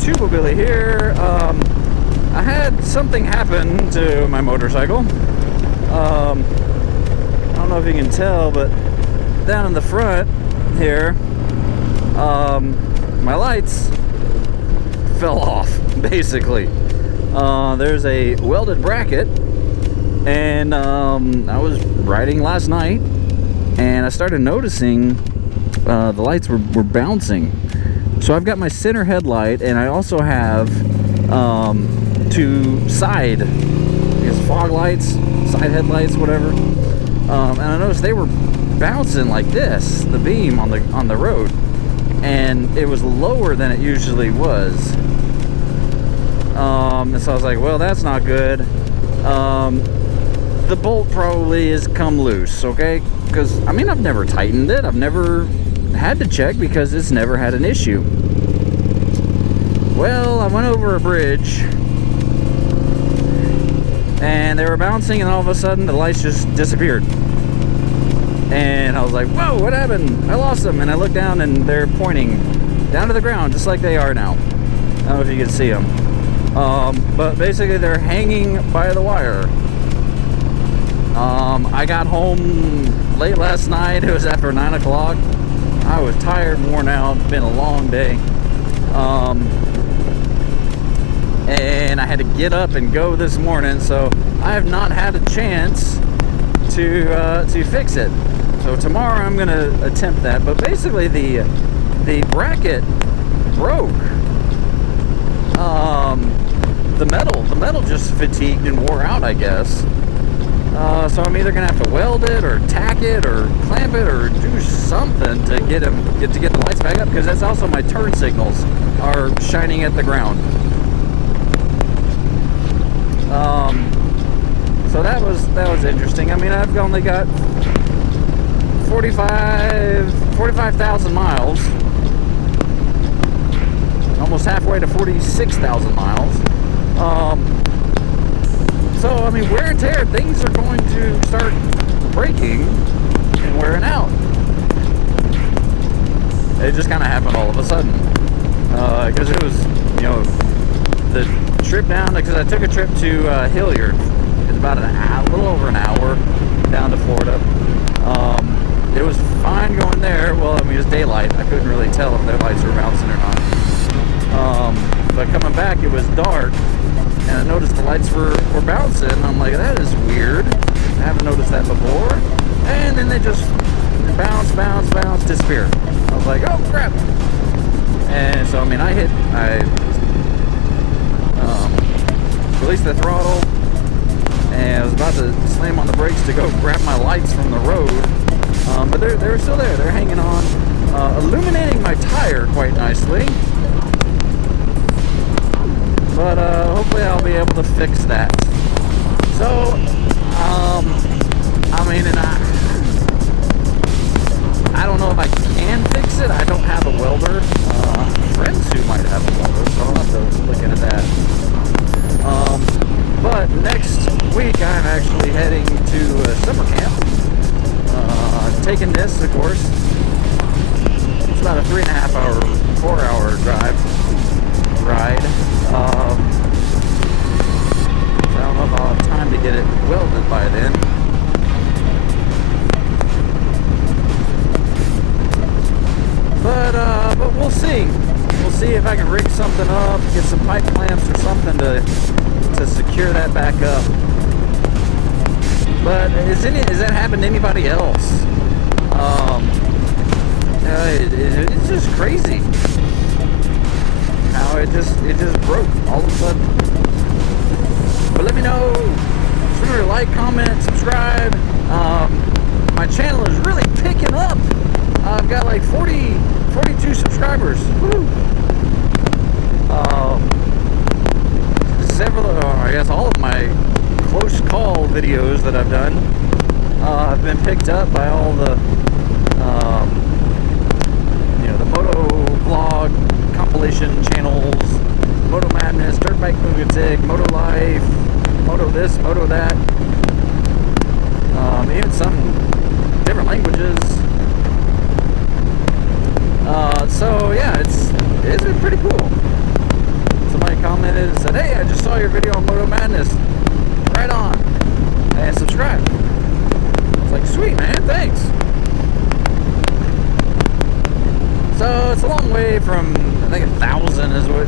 Tuba Billy here. I had something happen to my motorcycle. I don't know if you can tell, but down in the front here, my lights fell off, basically. There's a welded bracket, and I was riding last night, and I started noticing the lights were bouncing. So I've got my center headlight, and I also have two side, I guess, fog lights, side headlights, whatever. And I noticed they were bouncing like this, the beam on the road, and it was lower than it usually was. And so I was like, well, that's not good. The bolt probably has come loose, okay? Because, I mean, I've never tightened it. I've never had to check because it's never had an issue. Well, I went over a bridge, and they were bouncing, and all of a sudden the lights just disappeared. And I was like, whoa, what happened? I lost them. And I looked down, and they're pointing down to the ground, just like they are now. I don't know if you can see them. But basically they're hanging by the wire. I got home late last night. It was after 9 o'clock. I was tired, worn out. It's been a long day. And I had to get up and go this morning, so I have not had a chance to fix it. So tomorrow I'm gonna attempt that. But basically the bracket broke. The metal just fatigued and wore out, I guess. So I'm either gonna have to weld it or tack it or clamp it or do something to get the lights back up, because that's also my turn signals are shining at the ground. So that was interesting. I mean, I've only got 45,000 miles, almost halfway to 46,000 miles. So, I mean, wear and tear, things are going to start breaking and wearing out. It just kind of happened all of a sudden. Because it was, you know, the trip down, because I took a trip to Hilliard. It's about a little over an hour down to Florida. It was fine going there. Well, I mean, it was daylight. I couldn't really tell if their lights were bouncing or not. But coming back, it was dark, and I noticed the lights were bouncing. I'm like, that is weird. I haven't noticed that before. And then they just bounce, disappear. I was like, oh crap. And so, I mean, I released the throttle, and I was about to slam on the brakes to go grab my lights from the road. But they were still there. They're hanging on, illuminating my tire quite nicely. But hopefully I'll be able to fix that. So, I mean, and I don't know if I can fix it. I don't have a welder. Friends who might have a welder, so I'll have to look into that. But next week I'm actually heading to summer camp. Taking this, of course. It's about a 3.5 hour, 4 hour ride. So I don't know if I'll have time to get it welded by then. But we'll see. We'll see if I can rig something up, get some pipe clamps or something to secure that back up. But has that happened to anybody else? It's just crazy how it just broke all of a sudden. But let me know. Remember to like, comment, subscribe. My channel is really picking up. I've got like 42 subscribers. Woo. I guess all of my close call videos that I've done have been picked up by all the the moto vlog compilation channels, Moto Madness, Dirt Bike Lunatic, Moto Life, Moto this, Moto that, even some different languages. So yeah, it's been pretty cool. somebody commented and said, hey, I just saw your video on Moto Madness. Right on. And subscribe. I was like, sweet, man, thanks. So it's a long way from, I think 1,000 is what,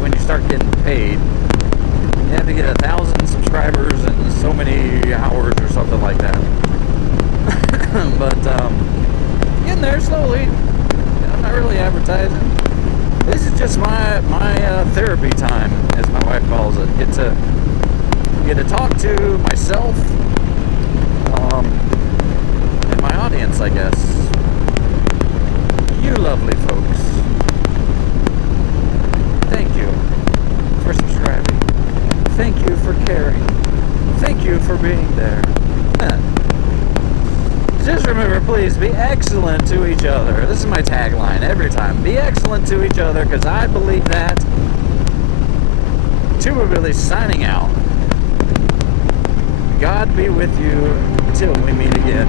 when you start getting paid. You have to get 1,000 subscribers and so many hours or something like that. But getting there slowly. I'm not really advertising. This is just my therapy time, as my wife calls it. Get to talk to myself and my audience, I guess. You lovely folks. Thank you for subscribing. Thank you for caring. Thank you for being there. Just remember, please, be excellent to each other. This is my tagline every time. Be excellent to each other, because I believe that. Tuba Billy signing out. God be with you till we meet again.